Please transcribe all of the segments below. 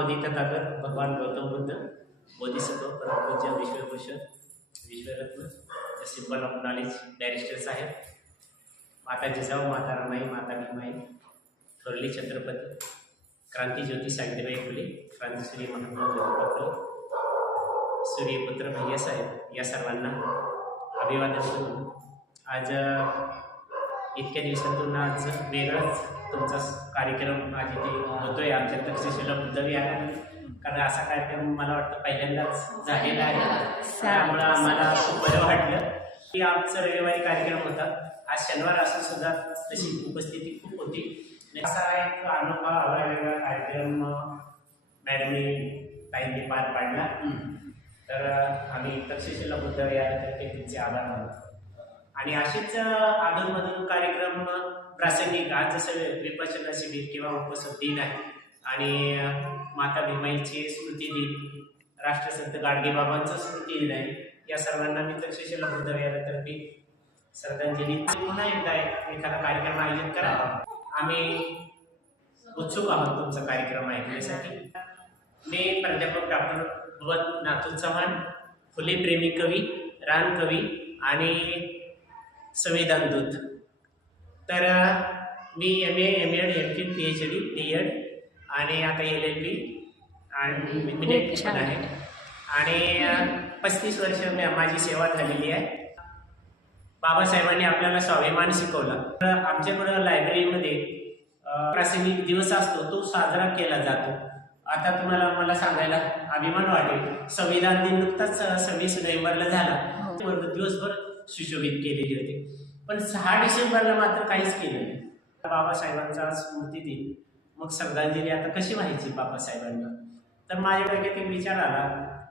महाबोधी तथागत भगवान गौतम बुद्ध बोधिसत्व परमपूज्य विश्वभूषण विश्वरत्न the symbol of knowledge barrister साहेब, माता जिजाऊ, माता रमाई, माता भीमाई, थोरली छत्रपती क्रांतीज्योती सावित्रीबाई फुले, क्रांतीसूर्य महात्मा ज्योतिबा फुले, सूर्यपुत्र भैयासाहेब या सर्वांना अभिवादन करून आज इतक्या दिवसातून आज वेगळाच तुमचा कार्यक्रम आज इथे होतोय आमच्या तक्षशिला बुद्ध विहारात. कारण असा कार्यक्रम मला वाटतं पहिल्यांदाच झालेला आहे, त्यामुळं आम्हाला खूप बरं वाटलं की आमचा रविवारी कार्यक्रम होता. आज शनिवार असून सुद्धा तशी उपस्थिती खूप होती. असा एक अनोखा वेगळा कार्यक्रम मॅडमने ताईंनी पार पाडला. तर आम्ही तक्षशिला बुद्ध विहारातर्फे त्यांचे आभार मानतो. आणि असेच अधूनमधून कार्यक्रम प्रासंगिक, आज जसं विपश्यना शिबिर किंवा उपसद दिन आहे आणि माता भीमाईचे स्मृती दिन, राष्ट्रसंत गाडगेबाबांचा स्मृती दिन आहे, या सर्वांना मी तक्षशिला बुद्ध विहारातर्फे श्रद्धांजली. पुन्हा एकदा एखादा कार्यक्रम आयोजित करा. आम्ही उत्सुक आहोत तुमचा कार्यक्रम ऐकण्यासाठी. मी प्राध्यापक डॉक्टर भगवत नाथू चव्हाण, फुले प्रेमी कवी, रान कवी आणि संविधान दूत. तर मी MA, MAd, MPhil, PhD, DEd आणि आता LLB आणि मिनिट पण आहे. आणि 35 वर्ष माझी सेवा झालेली आहे. बाबासाहेबांनी आपल्याला स्वाभिमान शिकवला. तर आमच्याकडं लायब्ररीमध्ये प्रासंगिक दिवस असतो, तो साजरा केला जातो. आता तुम्हाला मला सांगायला अभिमान वाटेल, संविधान दिन नुकताच 26 नोव्हेंबरला झाला. दिवसभर सुशोभित केलेली होती, पण 6 डिसेंबरला मात्र काहीच केलं नाही. बाबासाहेबांचा स्मृती दिन, मग श्रद्धांजली आता कशी व्हायची बाबासाहेबांना. तर माझ्या डोक्यात एक विचार आला,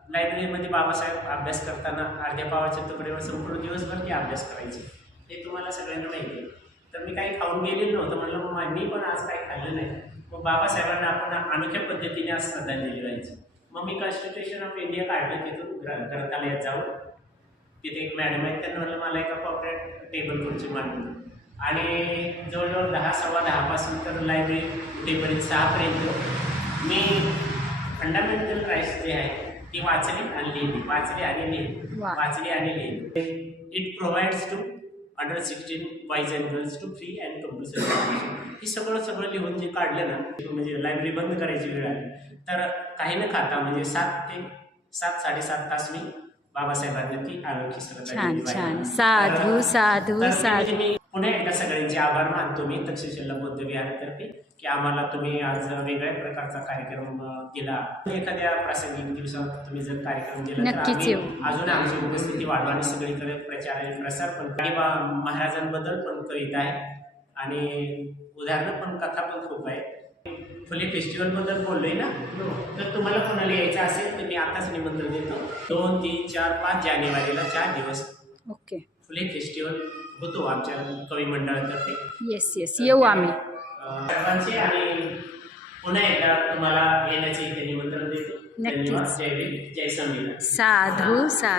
लायब्ररीमध्ये बाबासाहेब अभ्यास करताना अर्ध्या पावाच्या तुकड्यावर संपूर्ण दिवसभर ते अभ्यास करायचे, हे तुम्हाला सगळ्यांना माहिती आहे. तर मी काही खाऊन गेलेलं नव्हतं. म्हणलं मग मी पण आज काही खाल्लं नाही. मग बाबासाहेबांना आपण अनोख्या पद्धतीने आज श्रद्धांजली व्हायची. मग मी कॉन्स्टिट्यूशन ऑफ इंडिया काढलं तिथून ग्रंथालयात जाऊन. तिथे एक मॅडम आहे, त्यांना म्हणलं मला एका कॉपरेट टेबल खुर्ची मांडून. आणि जवळजवळ 10, सव्वा 10 पासून तर लायब्ररी उठेपर्यंत 6 पर्यंत मी फंडामेंटल राईट्स जे आहे ती वाचली आणि लिहिली, वाचली आणि लिहिली, वाचली आणि लिहिली. It provides to under 16 boys and girls to free and compulsory education. हे सगळं लिहून जे काढलं ना, म्हणजे लायब्ररी बंद करायची वेळ आली तर काही न खाता म्हणजे 7 ते 7-7.5 तास मी बाबासाहेबांना ती अनोखी श्रद्धांजली. साधू साधू साधू. मी पुन्हा एकदा सगळ्यांचे आभार मानतो मी तक्षशिला बुद्ध विहारातर्फे की आम्हाला तुम्ही आज वेगळ्या प्रकारचा कार्यक्रम दिला. एखाद्या प्रासंगिक दिवसात तुम्ही जर कार्यक्रम दिला तर आम्ही अजून आमची उपस्थिती वाढवा आणि सगळीकडे प्रचार आणि प्रसार पण. महाराजांबद्दल पण कविता आहे आणि उदाहरणं पण, कथा पण खूप आहे. फुले फेस्टिवलबद्दल बोललोय ना, तर तुम्हाला कोणाला यायचं असेल तर मी आताच निमंत्रण देतो. 2, 3, 4, 5 जानेवारीला 4 दिवस ओके फुले फेस्टिवल होतो आमच्या कवी मंडळातर्फे. येस येऊ आम्ही सर्वांचे. आणि पुन्हा एकदा तुम्हाला येण्याचे इथे निमंत्रण देतो. धन्यवाद. जय भीम, जय संविधान. साधू साधू.